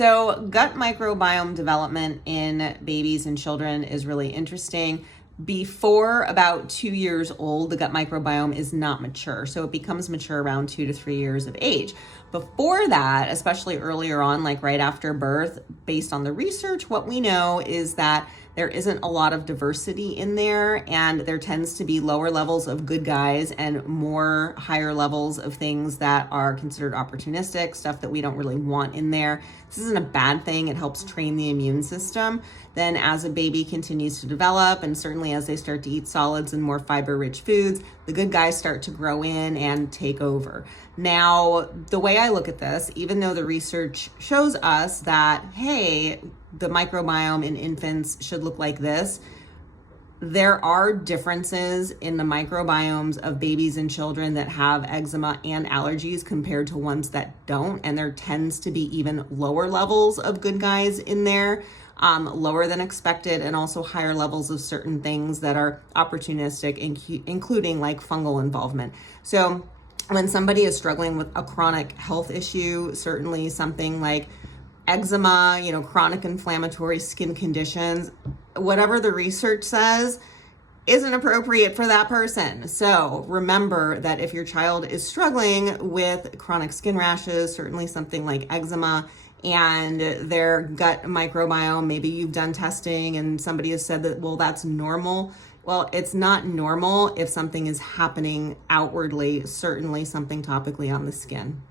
So gut microbiome development in babies and children is really interesting. Before about 2 years old, the gut microbiome is not mature. So it becomes mature around 2 to 3 years of age. Before that, especially earlier on, like right after birth, based on the research, what we know is that there isn't a lot of diversity in there, and there tends to be lower levels of good guys and more higher levels of things that are considered opportunistic, stuff that we don't really want in there. This isn't a bad thing. It helps train the immune system. Then as a baby continues to develop, and certainly as they start to eat solids and more fiber-rich foods, the good guys start to grow in and take over. Now, the way I look at this, even though the research shows us that, hey, the microbiome in infants should look like this, there are differences in the microbiomes of babies and children that have eczema and allergies compared to ones that don't. And there tends to be even lower levels of good guys in there, lower than expected, and also higher levels of certain things that are opportunistic, including like fungal involvement. So when somebody is struggling with a chronic health issue, certainly something like eczema, chronic inflammatory skin conditions, whatever the research says isn't appropriate for that person. So remember that if your child is struggling with chronic skin rashes, certainly something like eczema, and their gut microbiome, maybe you've done testing and somebody has said that, well, that's normal. Well, it's not normal if something is happening outwardly, certainly something topically on the skin.